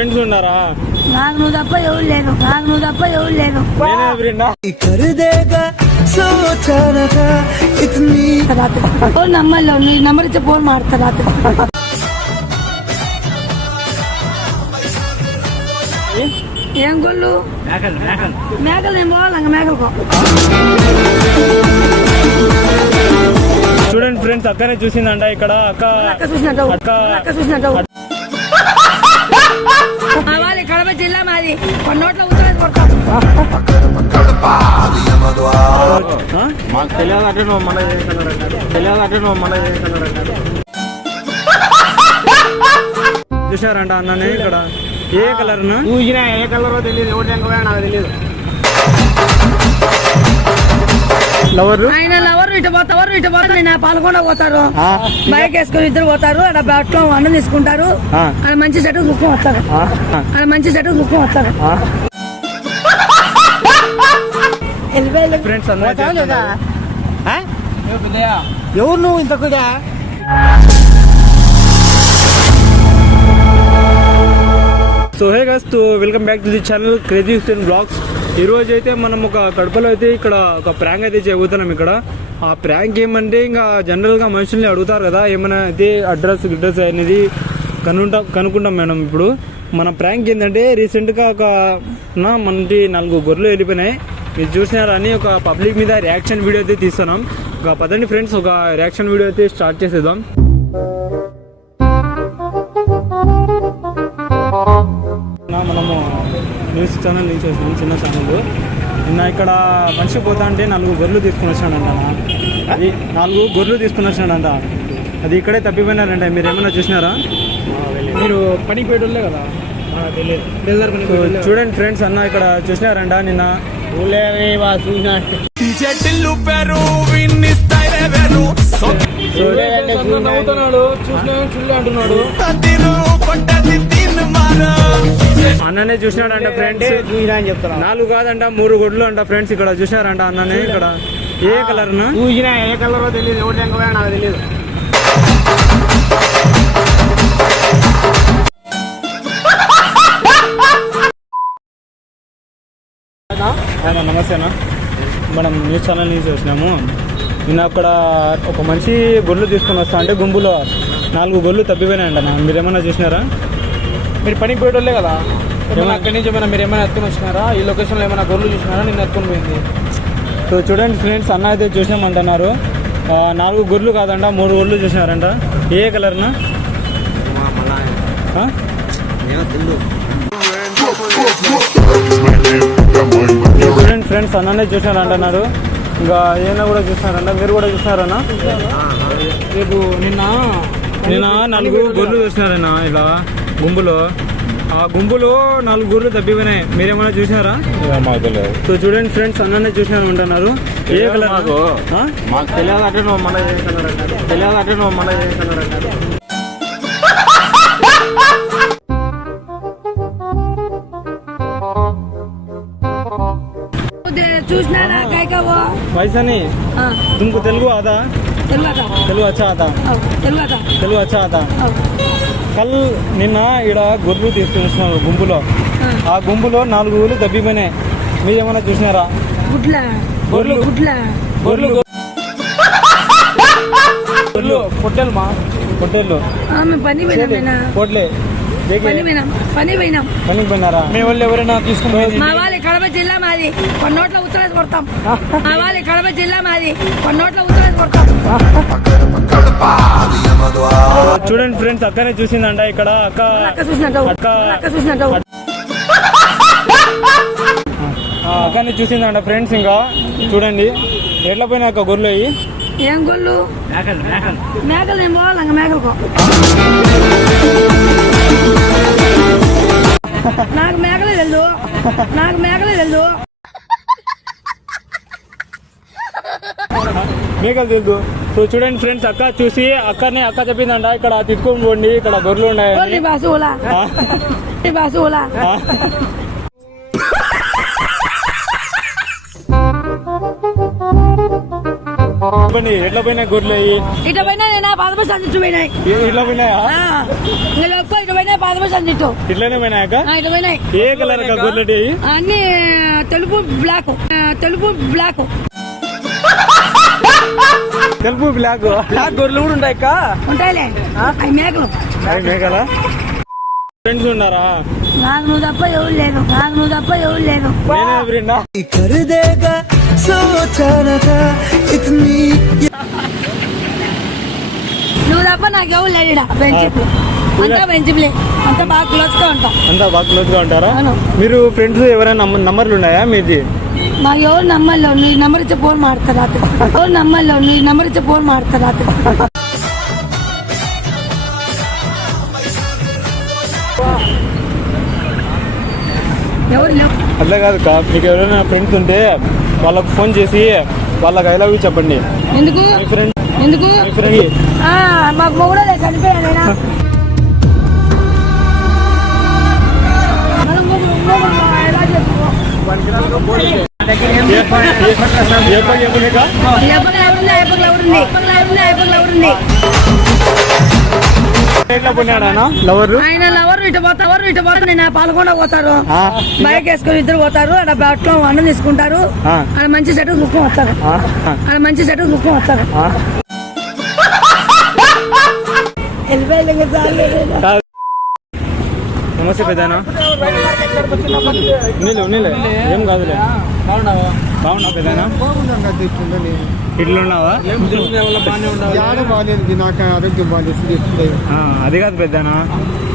Friends ఉన్నారా? నాకు నువ్వు తప్ప ఎవరు లేరు, నాకు నువ్వు తప్ప ఎవరు లేరు. ఫోన్ నమ్మల్లో నీ నంబర్ ఇచ్చే ఫోన్ మాడతా రాత్రి. ఏం గొల్లు మేకలు ఏం పోవాలి మేకలకు. చూడండి ఫ్రెండ్స్, అక్కనే చూసిందంట ఇక్కడ. అక్క చూసినట్టు కడప జిల్లా మాది. నోట్ల ఉత్తరాలు కొడతాం. మాకు తెలియదంటే నువ్వు మన చూసారంట అన్ననే ఇక్కడ. ఏ కలర్ చూసినా ఏ కలర్ తెలియదు, ఎవరు నాకు తెలియదు. ఆయన లవర్ ఇటు పోతారు, ఇటు పోతారు. నేను పాల్గొండ పోతారు, బైక్ వేసుకుని ఇద్దరు పోతారు. అక్కడ బట్టలో అన్నం తీసుకుంటారు. అక్కడ మంచి చెట్టు చూసుకొని వస్తారు. ఫ్రెండ్స్ ఎవరు నువ్వు ఇంత కూడా? So hey guys, welcome back to the channel crazy Hussain blogs. ఈ రోజు అయితే మనం ఒక కడపలో అయితే ఇక్కడ ఒక ప్రాంక్ అయితే చేయబోతున్నాం. ఇక్కడ ఆ ప్రాంక్ ఏమంటే ఇంకా జనరల్ గా మనుషుల్ని అడుగుతారు కదా, ఏమైనా అయితే అడ్రస్ అనేది కనుక్కుంటాం మేడం. ఇప్పుడు మన ప్రాంక్ ఏంటంటే రీసెంట్ గా మనకి 4 గొర్రెలు వెళ్ళిపోయినాయి. మీరు చూసినారా అని ఒక పబ్లిక్ మీద రియాక్షన్ వీడియో అయితే తీస్తున్నాం. ఒక పదండి ఫ్రెండ్స్, ఒక రియాక్షన్ వీడియో అయితే స్టార్ట్ చేసేద్దాం. మనము న్యూస్ ఛానల్ నుంచి వచ్చినాం, చిన్న ఛానల్. నిన్న ఇక్కడ మనిషి పోతా అంటే 4 గొర్రెలు తీసుకుని వచ్చాడంట. అది 4 గొర్రెలు తీసుకుని వచ్చాడంట. అది ఇక్కడే తప్పిపోయినారంట. మీరు ఏమైనా చూసినారా? మీరు పనికి పోయేటోళ్ళే కదా. చూడండి ఫ్రెండ్స్, అన్న ఇక్కడ చూసినారంట నిన్న. అన్ననే చూసినాడంట ఫ్రెండ్స్. 4 కాదంట 3 గొడ్లు అంట ఫ్రెండ్స్. ఇక్కడ చూసినారంట అన్ననే ఇక్కడ. ఏ కలర్ చూసినా ఏ కలర్ తెలియదు, ఎవరు నాకు తెలియదు. నమస్తేనా, మనం న్యూస్ ఛానల్ నుంచి వచ్చినాము. నిన్న అక్కడ ఒక మనిషి గొర్రెలు తీసుకొని వస్తా అంటే గుంపులో 4 గొర్రెలు తప్పిపోయినాయంట. మీరు ఏమన్నా చూసినారా? మీరు పనికి పోయేటోళ్ళే కదా, అక్కడి నుంచి ఏమైనా మీరు ఏమైనా ఎత్తుకొని వచ్చినారా? ఈ లొకేషన్లో ఏమైనా గొర్రెలు చూసినారా? నిన్న ఎత్తుకొని పోయింది. సో చూడండి ఫ్రెండ్స్, అన్న అయితే చూసినామంటున్నారు. 4 గొర్రెలు కాదంట 3 గొర్రెలు చూసినారంట. ఏ కలర్నా? చూడండి ఫ్రెండ్స్, అన్ననే చూసినారు అంటున్నారు. ఇంకా ఏమైనా కూడా చూసినారంట. మీరు కూడా చూసినారన్నా? రేపు నిన్న 4 గొర్రెలు చూసినారన్నా ఇలా గుంపులో. ఆ గుంపులో 4 గొర్రెలు తప్పిపోయినాయి. మీరేమైనా చూసినారా? సో చూడండి ఫ్రెండ్స్, అన్ననే చూసినారు అంటున్నారు. ఏ కలర్? మాకు తెలియదంటే నువ్వు మన वैसा नहीं तुमको तेलुगु आता? तेलुगु अच्छा आता. కల్ నిన్న ఇక్కడ గొర్రెలు తీసుకున్నారు గుంపులో. ఆ గుంపులో 4 గొర్రెలు తప్పిపోయినాయి. మీరు ఏమైనా చూసినారా? గొర్రెలు పొట్టేలు మా పొట్టేళ్ళు పొట్లే పనికి పోయినారా? మీ వాళ్ళు ఎవరైనా తీసుకుని? మా వాళ్ళ కడప జిల్లా మాది. నోట్ల ఉత్తరాలు కొడతాం. మా వాళ్ళ కడప జిల్లా మాది. నోట్ల ఉత్తరాలు కొడతాం. చూడండి ఫ్రెండ్స్, అక్కనే చూసిందంట ఇక్కడ. అక్కనే చూసిందంట ఫ్రెండ్స్. ఇంకా చూడండి ఎట్లా పోయినా అక్క గొర్రెలు అయ్యి. ఏం గొర్రెలు? మేకలు ఏం పోవాలి మేకలకు. నాకు మేకలే తెలుసు. మేకలు తెలుసు. సో చూడండి ఫ్రెండ్స్, అక్క చూసి అక్క చెప్పిందంట ఇక్కడ తీసుకొని పోండి, ఇక్కడ గొర్రెలు ఉన్నాయి. ఎట్లా పోయినాయి గొర్రెలు? ఇట్లా పోయినా నేను 10 బస్సులు పోయినాయి. ఇట్లా పోయినాయా? ఇట్లా పోయినా పాదపేసాను తిట్టు ఇట్లనే పోయినాక ఇటు పోయినాయి ఏ కలర్ గొర్రెటి అన్ని తెలుపు బ్లాక్ తెలుపు బ్లాక్ గొర్రెలు కూడా ఉంటాయి ఉంటాయిలే అవి మేకలు మేకలా ఫ్రెండ్స్ ఉన్నారా నాకు నువ్వు తప్ప ఎవరు లేదు నేనే ఫ్రెండా నువ్వు తప్ప నాకు ఎవరు లేడు బెంచిప్లే అంతా బెంచిప్లే అంతా బాగా క్లోజ్ గా ఉంటాం అంతా బాగా క్లోజ్ గా ఉంటారా అవును. మీరు ఫ్రెండ్స్ ఎవరైనా నంబర్లు ఉన్నాయా మీది నాకు ఎవరు నమ్మల్లో నీ నెంబర్ ఇచ్చే ఫోన్ ಮಾಡ್ತಾರೆ రాత్రి ఎవరు నమ్మల్లో నీ నెంబర్ ఇచ్చే ఫోన్ ಮಾಡ್ತಾರೆ రాత్రి ఎవరు లేవు అట్లా కాదు మీకు ఎవరైనా ఫ్రెండ్స్ ఉంటే వాళ్ళకు ఫోన్ చేసి వాళ్ళకి ఐ లవ్ యూ చెప్పండి ఎందుకు మీ ఫ్రెండ్ ఎందుకు మీ ఫ్రెండ్ మాకు మొగుడే చనిపోయాడైనా లవర్ ఆయన లవర్ ఇటు పోతారు నేను పాల్గొండ పోతారు బైక్ వేసుకొని ఇద్దరు పోతారు అక్కడ బట్టలో అన్నం తీసుకుంటారు అక్కడ మంచి సెట్ చూసుకొని వస్తారు నమస్తే పెద్దనా నీళ్ళు ఏం కాదులే బాగున్నావు పెద్దనా ఇట్లున్నావా నాకు ఆరోగ్యం బాగాలేదు అది కాదు పెద్దనా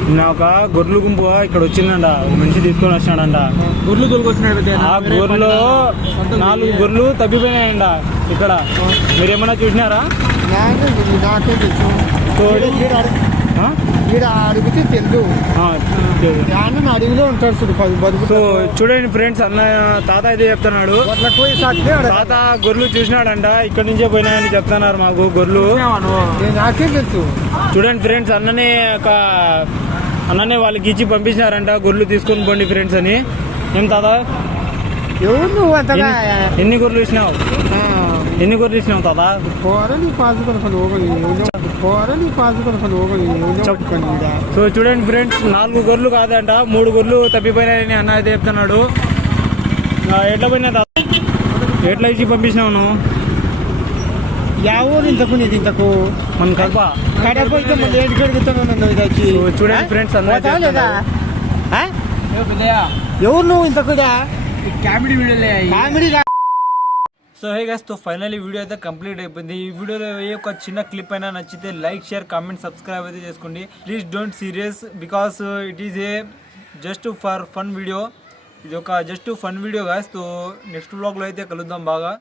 నిన్న ఒక గొర్రెలు గుంపు ఇక్కడ వచ్చిందంట మనిషి తీసుకొని వచ్చినాడంట గుర్లు తోలుకొచ్చినాడు ఆ గొర్రెలో 4 గొర్రెలు తప్పిపోయినాయంట ఇక్కడ మీరేమన్నా చూసినారా నాకే తెలుసు ఆ? మీరు అడిగితే తెలుసు ఆ, అడవిలో ఉంటాడు చూడు బతుకు సో చూడండి ఫ్రెండ్స్ అన్న తాత అయితే చెప్తున్నాడు అట్లా పోయి సాక్షి తాత గొర్రెలు చూసినాడంట ఇక్కడ నుంచే పోయినాయని చెప్తున్నారు మాకు గొర్రెలు నాకే తెలుసు చూడండి ఫ్రెండ్స్ అన్ననే వాళ్ళకి ఇచ్చి పంపించినారంట గొర్రెలు తీసుకొని పోండి ఫ్రెండ్స్ అని ఏం తాత ఎవరు నువ్వు అంతగా ఎన్ని గొర్రెలు ఇచ్చినావు తాత పోరని పాసు కొనుక్కొని సో చూడండి ఫ్రెండ్స్ 4 గొర్రెలు కాదంట 3 గొర్రెలు తప్పిపోయినాయని అన్న అయితే చెప్తున్నాడు ఎట్లా పోయినా తాత ఎట్లా ఇచ్చి పంపించినావు నువ్వు ఎవరు ఇంతకు నీది ఇంతకు మన కడప కడపోయితే మళ్ళీ ఏంటి కడుగుతాను ఇదచ్చి సో చూడండి ఫ్రెండ్స్ అందరూ లేదా ఎవరు నువ్వు ఇంతకు comedy comedy so hey guys తో ఫైనల్లీ వీడియో అయితే కంప్లీట్ అయిపోయింది ఈ వీడియోలో ఏ ఒక చిన్న క్లిప్ అయినా నచ్చితే లైక్ షేర్ కామెంట్ సబ్స్క్రైబ్ అయితే చేసుకోండి please don't serious because it is a just for fun video ఇది ఒక జస్ట్ ఫన్ వీడియో గైస్ తో నెక్స్ట్ వ్లాగ్లో అయితే కలుద్దాం బాగా